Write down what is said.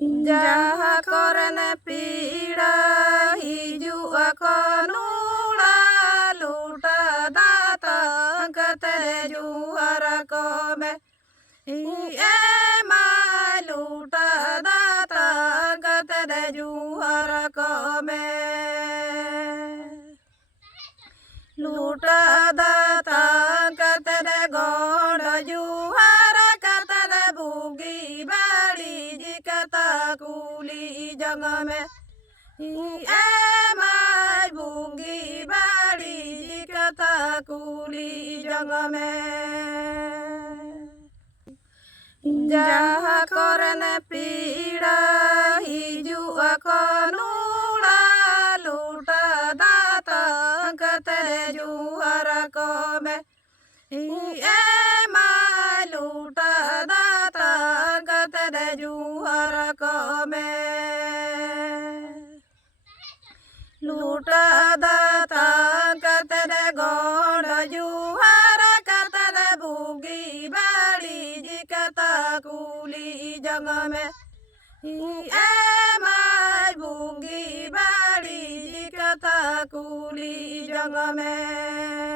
जहाँ करन पीड़ा हिजुआ कनुड़ा लूटा दाता कतरे जुहर को में ए माँ लूटा दाता कतरे जुहर को में लूटा दाता कतरे गोड़ जुहर कतरे बुगी बाड़ी जी कता कुली जंग में ए माँ बुगी बाड़ी जी कता कुली जंग में जहाँ करन पीड़ा हिजुआ कनुड़ा लूटा दाता कतरे जुहर को में ए माँ लूटा दाता कतरे जुहर को में लूटा दाता कतरे गोड़ जुहर कतरे बुगी बाड़ी जी कता कुली जंग में ए माँ बुगी बाड़ी जी कता कुली जंग में।